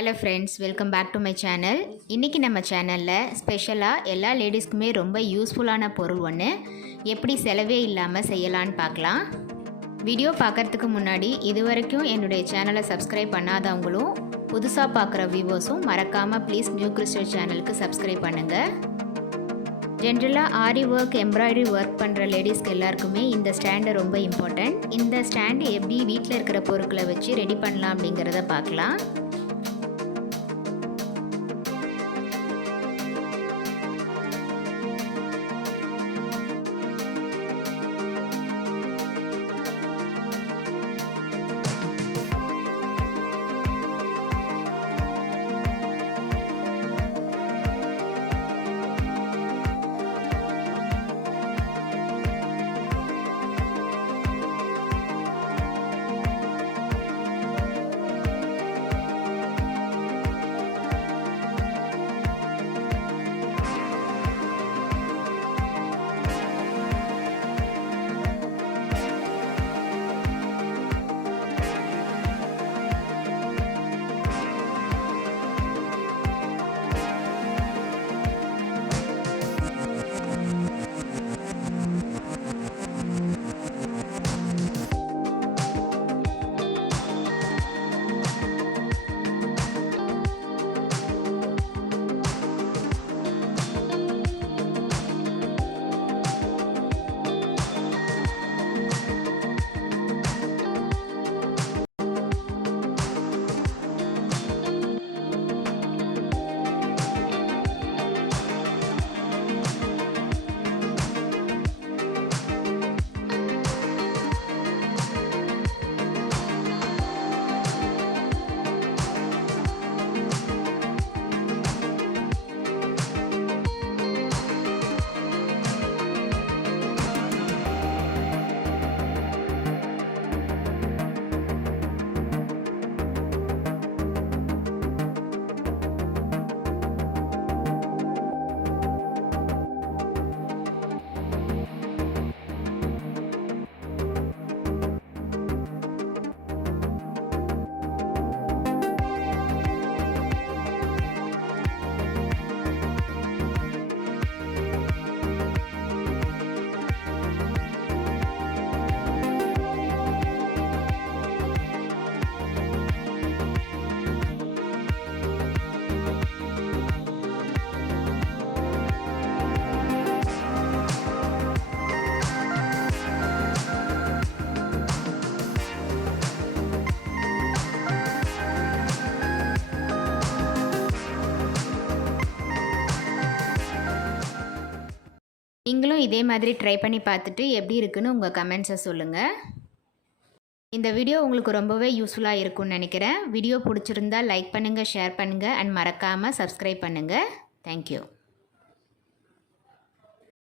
Hello friends, welcome back to my channel. இன்றைக்கி நம்ம சேனலில் ஸ்பெஷலாக எல்லா லேடிஸ்க்குமே ரொம்ப யூஸ்ஃபுல்லான பொருள் ஒன்று எப்படி செலவே இல்லாமல் செய்யலான்னு பார்க்கலாம். வீடியோ பார்க்குறதுக்கு முன்னாடி இது வரைக்கும் என்னுடைய சேனலை சப்ஸ்கிரைப் பண்ணாதவங்களும் புதுசாக பார்க்குற வியூவர்ஸும் மறக்காமல் ப்ளீஸ் நியூ கிறிஸ்டல் சேனலுக்கு சப்ஸ்கிரைப் பண்ணுங்கள். ஜென்ரலாக ஆரி ஒர்க், எம்ப்ராய்டரி ஒர்க் பண்ணுற லேடிஸ்க்கு எல்லாருக்குமே இந்த ஸ்டாண்டு ரொம்ப இம்பார்ட்டண்ட். இந்த ஸ்டாண்டு எப்படி வீட்டில் இருக்கிற பொருட்களை வச்சு ரெடி பண்ணலாம் அப்படிங்கிறத பார்க்கலாம். நீங்களும் இதே மாதிரி ட்ரை பண்ணி பார்த்துட்டு எப்படி இருக்குன்னு உங்கள் கமெண்ட்ஸை சொல்லுங்கள். இந்த வீடியோ உங்களுக்கு ரொம்பவே யூஸ்ஃபுல்லாக இருக்கும்னு நினைக்கிறேன். வீடியோ பிடிச்சிருந்தா லைக் பண்ணுங்கள், ஷேர் பண்ணுங்கள் அண்ட் மறக்காமல் சப்ஸ்கிரைப் பண்ணுங்கள். தேங்க்யூ.